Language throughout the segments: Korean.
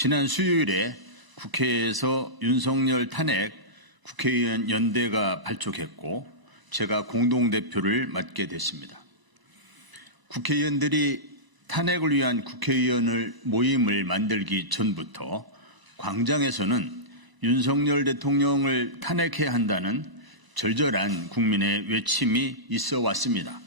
지난 수요일에 국회에서 윤석열 탄핵 국회의원 연대가 발족했고 제가 공동대표를 맡게 됐습니다. 국회의원들이 탄핵을 위한 국회의원을 모임을 만들기 전부터 광장에서는 윤석열 대통령을 탄핵해야 한다는 절절한 국민의 외침이 있어 왔습니다.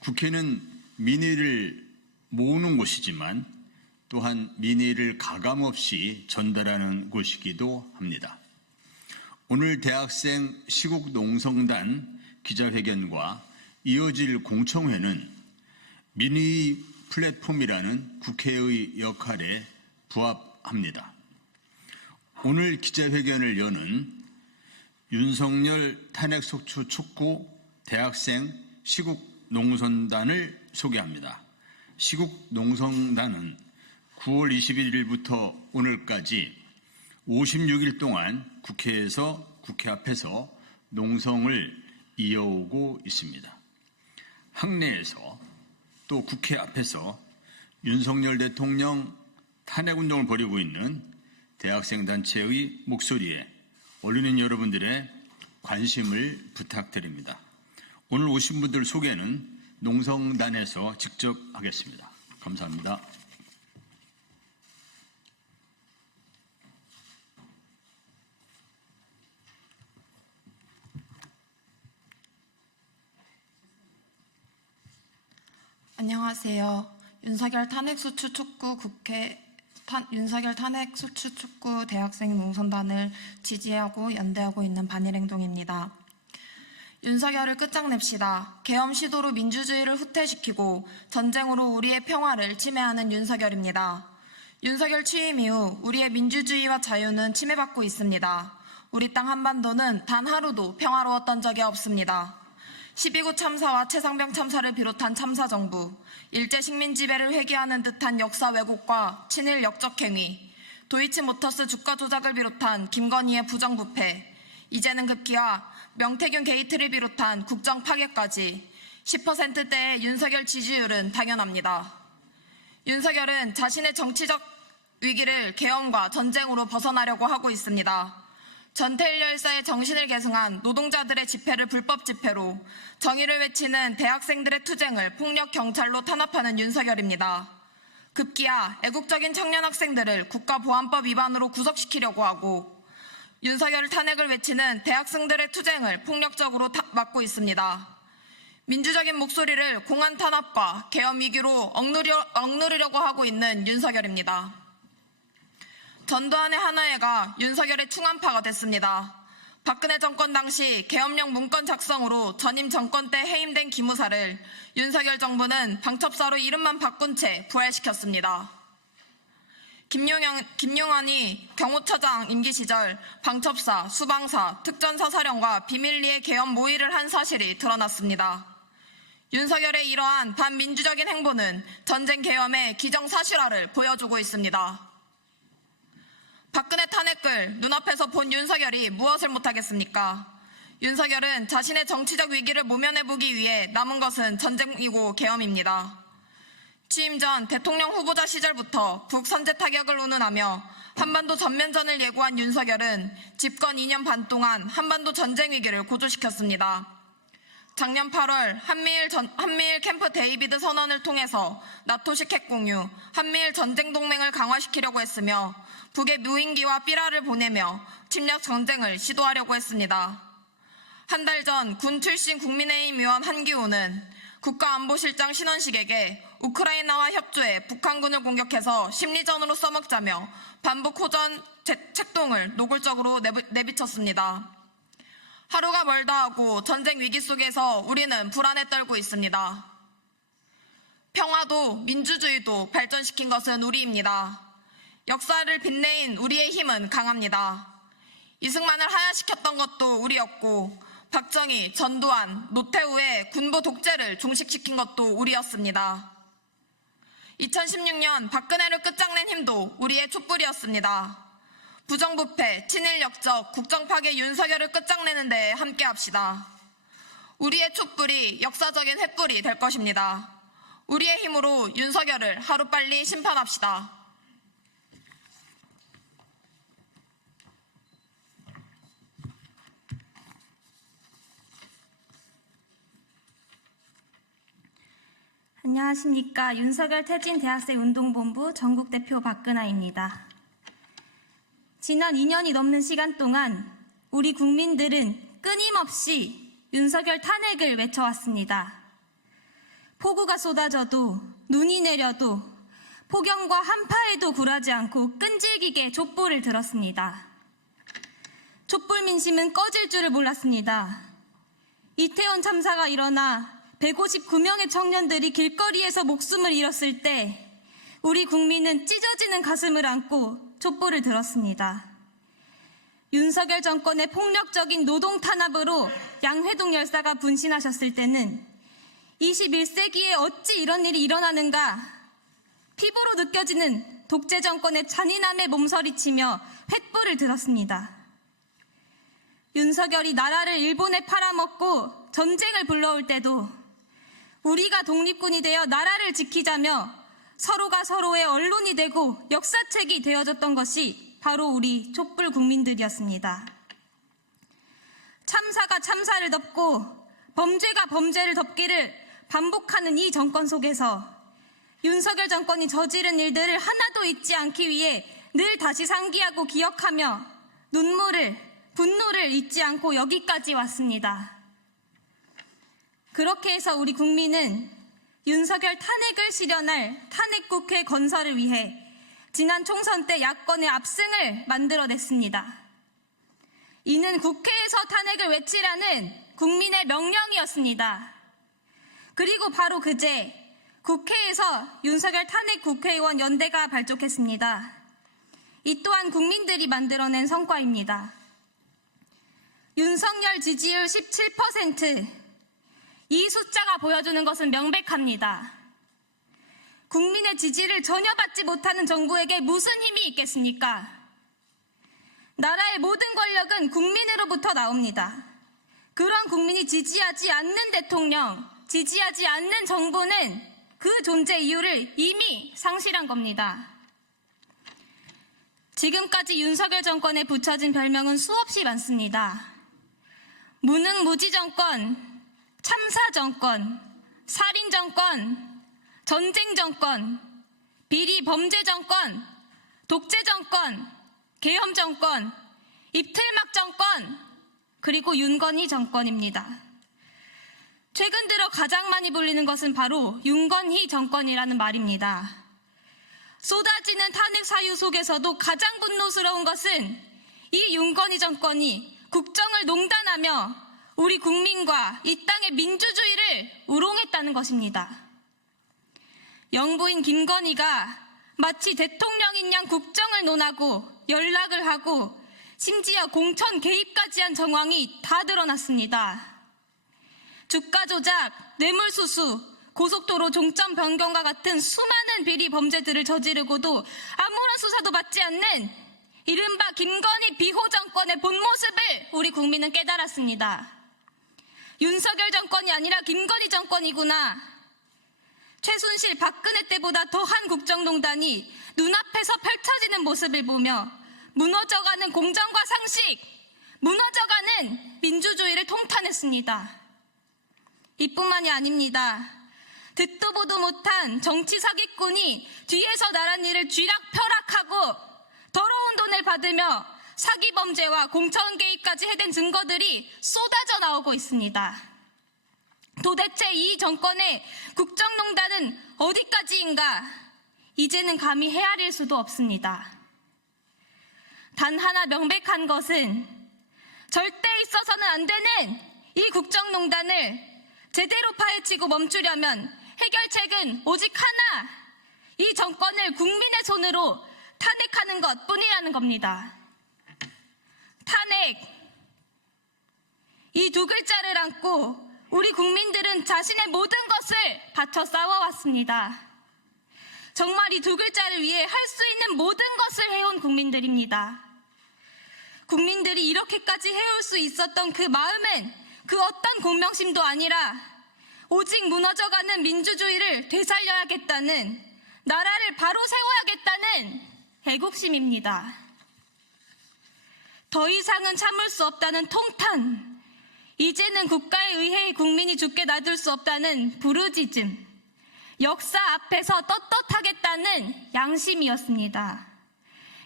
국회는 민의를 모으는 곳이지만 또한 민의를 가감없이 전달하는 곳이기도 합니다. 오늘 대학생 시국농성단 기자회견과 이어질 공청회는 민의 플랫폼이라는 국회의 역할에 부합합니다. 오늘 기자회견을 여는 윤석열 탄핵소추 촉구 대학생 시국농성단을 소개합니다. 시국농성단은 9월 21일부터 오늘까지 56일 동안 국회 앞에서 농성을 이어오고 있습니다. 학내에서 또 국회 앞에서 윤석열 대통령 탄핵운동을 벌이고 있는 대학생 단체의 목소리에 올리는 여러분들의 관심을 부탁드립니다. 오늘 오신 분들 소개는 농성단에서 직접 하겠습니다. 감사합니다. 안녕하세요. 윤석열 탄핵소추 촉구 대학생 농성단을 지지하고 연대하고 있는 반일행동입니다. 윤석열을 끝장냅시다. 계엄 시도로 민주주의를 후퇴시키고 전쟁으로 우리의 평화를 침해하는 윤석열입니다. 윤석열 취임 이후 우리의 민주주의와 자유는 침해받고 있습니다. 우리 땅 한반도는 단 하루도 평화로웠던 적이 없습니다. 12구 참사와 최상병 참사를 비롯한 참사정부, 일제 식민 지배를 회귀하는 듯한 역사 왜곡과 친일 역적행위, 도이치모터스 주가 조작을 비롯한 김건희의 부정부패, 이제는 급기야 명태균 게이트를 비롯한 국정 파괴까지 10%대의 윤석열 지지율은 당연합니다. 윤석열은 자신의 정치적 위기를 계엄과 전쟁으로 벗어나려고 하고 있습니다. 전태일 열사의 정신을 계승한 노동자들의 집회를 불법 집회로, 정의를 외치는 대학생들의 투쟁을 폭력 경찰로 탄압하는 윤석열입니다. 급기야 애국적인 청년 학생들을 국가보안법 위반으로 구속시키려고 하고, 윤석열 탄핵을 외치는 대학생들의 투쟁을 폭력적으로 막고 있습니다. 민주적인 목소리를 공안 탄압과 계엄 위기로 억누르려고 하고 있는 윤석열입니다. 전두환의 한화회가 윤석열의 충암파가 됐습니다. 박근혜 정권 당시 계엄령 문건 작성으로 전임 정권 때 해임된 기무사를 윤석열 정부는 방첩사로 이름만 바꾼 채 부활시켰습니다. 김용환이 경호처장 임기 시절 방첩사, 수방사, 특전사사령과 비밀리에 계엄 모의를 한 사실이 드러났습니다. 윤석열의 이러한 반민주적인 행보는 전쟁 계엄의 기정사실화를 보여주고 있습니다. 박근혜 탄핵을 눈앞에서 본 윤석열이 무엇을 못하겠습니까? 윤석열은 자신의 정치적 위기를 모면해보기 위해 남은 것은 전쟁이고 계엄입니다. 취임 전 대통령 후보자 시절부터 북선제 타격을 운운하며 한반도 전면전을 예고한 윤석열은 집권 2년 반 동안 한반도 전쟁 위기를 고조시켰습니다. 작년 8월 한미일 캠프 데이비드 선언을 통해서 나토식 핵공유, 한미일 전쟁 동맹을 강화시키려고 했으며 북에 무인기와 삐라를 보내며 침략 전쟁을 시도하려고 했습니다. 한 달 전 군 출신 국민의힘 의원 한기호는 국가안보실장 신원식에게 우크라이나와 협조해 북한군을 공격해서 심리전으로 써먹자며 반북 호전 책동을 노골적으로 내비쳤습니다. 하루가 멀다 하고 전쟁 위기 속에서 우리는 불안에 떨고 있습니다. 평화도 민주주의도 발전시킨 것은 우리입니다. 역사를 빛내인 우리의 힘은 강합니다. 이승만을 하야시켰던 것도 우리였고, 박정희, 전두환, 노태우의 군부 독재를 종식시킨 것도 우리였습니다. 2016년 박근혜를 끝장낸 힘도 우리의 촛불이었습니다. 부정부패, 친일 역적, 국정파괴 윤석열을 끝장내는 데 함께합시다. 우리의 촛불이 역사적인 횃불이 될 것입니다. 우리의 힘으로 윤석열을 하루빨리 심판합시다. 안녕하십니까. 윤석열 퇴진 대학생 운동본부 전국대표 박근아입니다. 지난 2년이 넘는 시간 동안 우리 국민들은 끊임없이 윤석열 탄핵을 외쳐왔습니다. 폭우가 쏟아져도 눈이 내려도 폭염과 한파에도 굴하지 않고 끈질기게 촛불을 들었습니다. 촛불 민심은 꺼질 줄을 몰랐습니다. 이태원 참사가 일어나 159명의 청년들이 길거리에서 목숨을 잃었을 때 우리 국민은 찢어지는 가슴을 안고 촛불을 들었습니다. 윤석열 정권의 폭력적인 노동 탄압으로 양회동 열사가 분신하셨을 때는 21세기에 어찌 이런 일이 일어나는가 피부로 느껴지는 독재 정권의 잔인함에 몸서리치며 횃불을 들었습니다. 윤석열이 나라를 일본에 팔아먹고 전쟁을 불러올 때도 우리가 독립군이 되어 나라를 지키자며 서로가 서로의 언론이 되고 역사책이 되어줬던 것이 바로 우리 촛불 국민들이었습니다. 참사가 참사를 덮고 범죄가 범죄를 덮기를 반복하는 이 정권 속에서 윤석열 정권이 저지른 일들을 하나도 잊지 않기 위해 늘 다시 상기하고 기억하며 분노를 잊지 않고 여기까지 왔습니다. 그렇게 해서 우리 국민은 윤석열 탄핵을 실현할 탄핵국회 건설을 위해 지난 총선 때 야권의 압승을 만들어냈습니다. 이는 국회에서 탄핵을 외치라는 국민의 명령이었습니다. 그리고 바로 그제 국회에서 윤석열 탄핵 국회의원 연대가 발족했습니다. 이 또한 국민들이 만들어낸 성과입니다. 윤석열 지지율 17%, 이 숫자가 보여주는 것은 명백합니다. 국민의 지지를 전혀 받지 못하는 정부에게 무슨 힘이 있겠습니까? 나라의 모든 권력은 국민으로부터 나옵니다. 그런 국민이 지지하지 않는 대통령, 지지하지 않는 정부는 그 존재 이유를 이미 상실한 겁니다. 지금까지 윤석열 정권에 붙여진 별명은 수없이 많습니다. 무능무지 정권, 참사 정권, 살인 정권, 전쟁 정권, 비리 범죄 정권, 독재 정권, 계엄 정권, 입틀막 정권, 그리고 윤건희 정권입니다. 최근 들어 가장 많이 불리는 것은 바로 윤건희 정권이라는 말입니다. 쏟아지는 탄핵 사유 속에서도 가장 분노스러운 것은 이 윤건희 정권이 국정을 농단하며 우리 국민과 이 땅의 민주주의를 우롱했다는 것입니다. 영부인 김건희가 마치 대통령인 양 국정을 논하고 연락을 하고 심지어 공천 개입까지 한 정황이 다 드러났습니다. 주가 조작, 뇌물수수, 고속도로 종점 변경과 같은 수많은 비리 범죄들을 저지르고도 아무런 수사도 받지 않는 이른바 김건희 비호 정권의 본 모습을 우리 국민은 깨달았습니다. 윤석열 정권이 아니라 김건희 정권이구나. 최순실, 박근혜 때보다 더한 국정농단이 눈앞에서 펼쳐지는 모습을 보며 무너져가는 공정과 상식, 무너져가는 민주주의를 통탄했습니다. 이뿐만이 아닙니다. 듣도 보도 못한 정치 사기꾼이 뒤에서 나란 일을 쥐락펴락하고 더러운 돈을 받으며 사기 범죄와 공천 개입까지 해댄 증거들이 쏟아져 나오고 있습니다. 도대체 이 정권의 국정농단은 어디까지인가? 이제는 감히 헤아릴 수도 없습니다. 단 하나 명백한 것은 절대 있어서는 안 되는 이 국정농단을 제대로 파헤치고 멈추려면 해결책은 오직 하나, 이 정권을 국민의 손으로 탄핵하는 것뿐이라는 겁니다. 탄핵, 이 두 글자를 안고 우리 국민들은 자신의 모든 것을 바쳐 싸워왔습니다. 정말 이 두 글자를 위해 할 수 있는 모든 것을 해온 국민들입니다. 국민들이 이렇게까지 해올 수 있었던 그 마음은 그 어떤 공명심도 아니라 오직 무너져가는 민주주의를 되살려야겠다는, 나라를 바로 세워야겠다는 애국심입니다. 더 이상은 참을 수 없다는 통탄, 이제는 국가에 의해 국민이 죽게 놔둘 수 없다는 부르짖음, 역사 앞에서 떳떳하겠다는 양심이었습니다.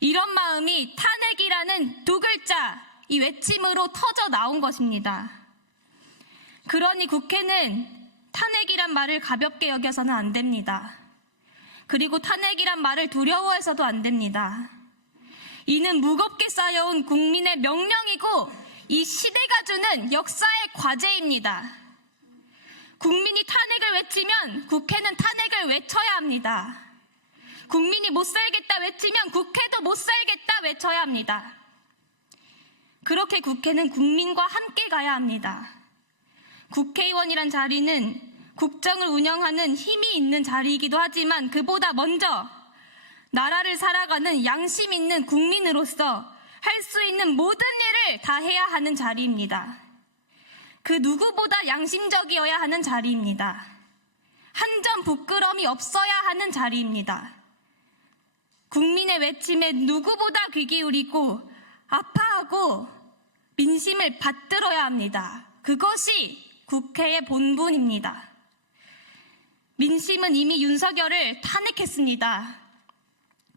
이런 마음이 탄핵이라는 두 글자, 이 외침으로 터져 나온 것입니다. 그러니 국회는 탄핵이란 말을 가볍게 여겨서는 안 됩니다. 그리고 탄핵이란 말을 두려워해서도 안 됩니다. 이는 무겁게 쌓여온 국민의 명령이고 이 시대가 주는 역사의 과제입니다. 국민이 탄핵을 외치면 국회는 탄핵을 외쳐야 합니다. 국민이 못 살겠다 외치면 국회도 못 살겠다 외쳐야 합니다. 그렇게 국회는 국민과 함께 가야 합니다. 국회의원이란 자리는 국정을 운영하는 힘이 있는 자리이기도 하지만 그보다 먼저 나라를 살아가는 양심 있는 국민으로서 할 수 있는 모든 일을 다 해야 하는 자리입니다. 그 누구보다 양심적이어야 하는 자리입니다. 한 점 부끄러움이 없어야 하는 자리입니다. 국민의 외침에 누구보다 귀 기울이고 아파하고 민심을 받들어야 합니다. 그것이 국회의 본분입니다. 민심은 이미 윤석열을 탄핵했습니다.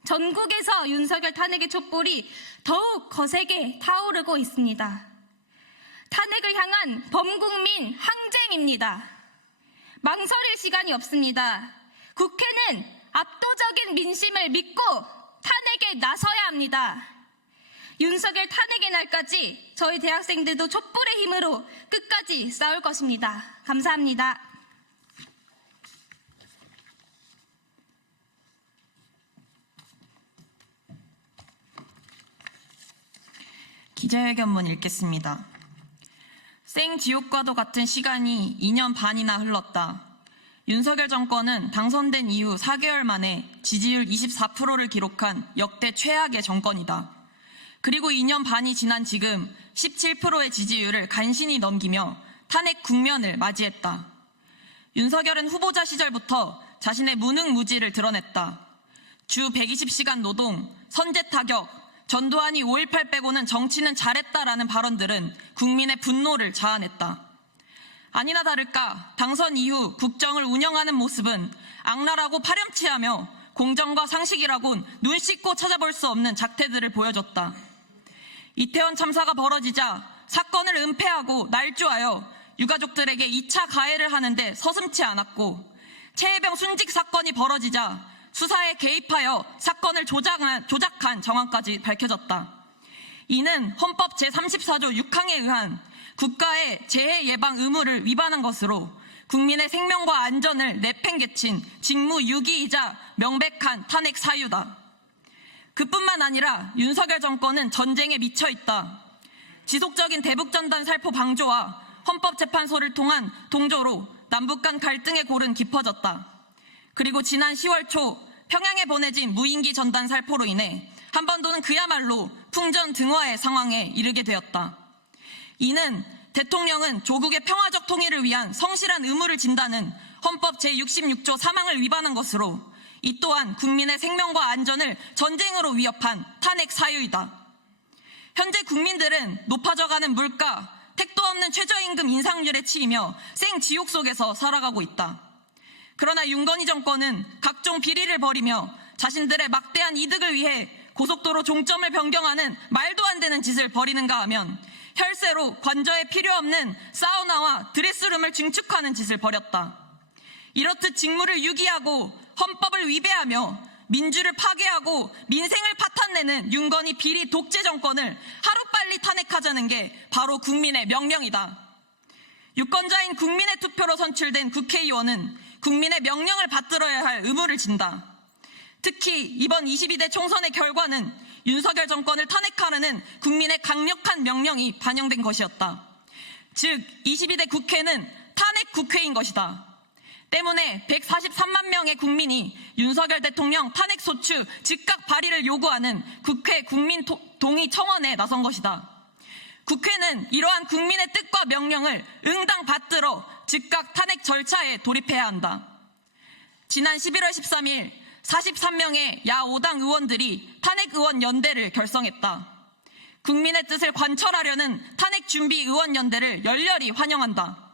전국에서 윤석열 탄핵의 촛불이 더욱 거세게 타오르고 있습니다. 탄핵을 향한 범국민 항쟁입니다. 망설일 시간이 없습니다. 국회는 압도적인 민심을 믿고 탄핵에 나서야 합니다. 윤석열 탄핵의 날까지 저희 대학생들도 촛불의 힘으로 끝까지 싸울 것입니다. 감사합니다. 기자회견문 읽겠습니다. 생지옥과도 같은 시간이 2년 반이나 흘렀다. 윤석열 정권은 당선된 이후 4개월 만에 지지율 24%를 기록한 역대 최악의 정권이다. 그리고 2년 반이 지난 지금 17%의 지지율을 간신히 넘기며 탄핵 국면을 맞이했다. 윤석열은 후보자 시절부터 자신의 무능무지를 드러냈다. 주 120시간 노동, 선제 타격, 전두환이 5.18 빼고는 정치는 잘했다라는 발언들은 국민의 분노를 자아냈다. 아니나 다를까 당선 이후 국정을 운영하는 모습은 악랄하고 파렴치하며 공정과 상식이라곤 눈 씻고 찾아볼 수 없는 작태들을 보여줬다. 이태원 참사가 벌어지자 사건을 은폐하고 날조하여 유가족들에게 2차 가해를 하는데 서슴지 않았고, 최혜병 순직 사건이 벌어지자 수사에 개입하여 사건을 조작한 정황까지 밝혀졌다. 이는 헌법 제34조 6항에 의한 국가의 재해 예방 의무를 위반한 것으로 국민의 생명과 안전을 내팽개친 직무유기이자 명백한 탄핵 사유다. 그뿐만 아니라 윤석열 정권은 전쟁에 미쳐있다. 지속적인 대북전단 살포 방조와 헌법재판소를 통한 동조로 남북 간 갈등의 골은 깊어졌다. 그리고 지난 10월 초 평양에 보내진 무인기 전단 살포로 인해 한반도는 그야말로 풍전등화의 상황에 이르게 되었다. 이는 대통령은 조국의 평화적 통일을 위한 성실한 의무를 진다는 헌법 제66조 3항을 위반한 것으로 이 또한 국민의 생명과 안전을 전쟁으로 위협한 탄핵 사유이다. 현재 국민들은 높아져가는 물가, 택도 없는 최저임금 인상률에 치이며 생지옥 속에서 살아가고 있다. 그러나 윤건희 정권은 각종 비리를 벌이며 자신들의 막대한 이득을 위해 고속도로 종점을 변경하는 말도 안 되는 짓을 벌이는가 하면 혈세로 관저에 필요 없는 사우나와 드레스룸을 증축하는 짓을 벌였다. 이렇듯 직무를 유기하고 헌법을 위배하며 민주를 파괴하고 민생을 파탄내는 윤건희 비리 독재 정권을 하루빨리 탄핵하자는 게 바로 국민의 명령이다. 유권자인 국민의 투표로 선출된 국회의원은 국민의 명령을 받들어야 할 의무를 진다. 특히 이번 22대 총선의 결과는 윤석열 정권을 탄핵하라는 국민의 강력한 명령이 반영된 것이었다. 즉 22대 국회는 탄핵 국회인 것이다. 때문에 143만 명의 국민이 윤석열 대통령 탄핵소추 즉각 발의를 요구하는 국회 국민 동의 청원에 나선 것이다. 국회는 이러한 국민의 뜻과 명령을 응당 받들어 즉각 탄핵 절차에 돌입해야 한다. 지난 11월 13일 43명의 야5당 의원들이 탄핵의원연대를 결성했다. 국민의 뜻을 관철하려는 탄핵준비의원연대를 열렬히 환영한다.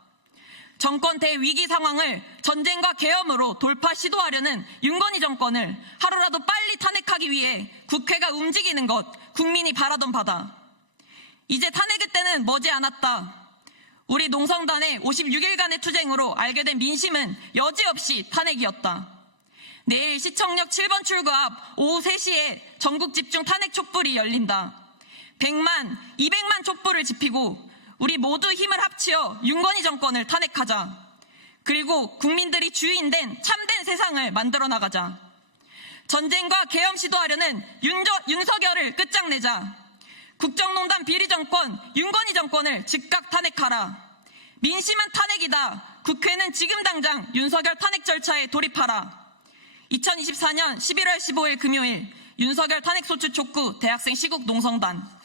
정권 대위기 상황을 전쟁과 계엄으로 돌파 시도하려는 윤건희 정권을 하루라도 빨리 탄핵하기 위해 국회가 움직이는 것 국민이 바라던 바다. 이제 탄핵의 때는 머지 않았다. 우리 농성단의 56일간의 투쟁으로 알게 된 민심은 여지없이 탄핵이었다. 내일 시청역 7번 출구 앞 오후 3시에 전국 집중 탄핵 촛불이 열린다. 100만, 200만 촛불을 지피고 우리 모두 힘을 합치어 윤건희 정권을 탄핵하자. 그리고 국민들이 주인된 참된 세상을 만들어 나가자. 전쟁과 계엄 시도하려는 윤석열을 끝장내자. 국정농단 비리 정권, 윤건희 정권을 즉각 탄핵하라. 민심은 탄핵이다. 국회는 지금 당장 윤석열 탄핵 절차에 돌입하라. 2024년 11월 15일 금요일 윤석열 탄핵소추 촉구 대학생 시국 농성단.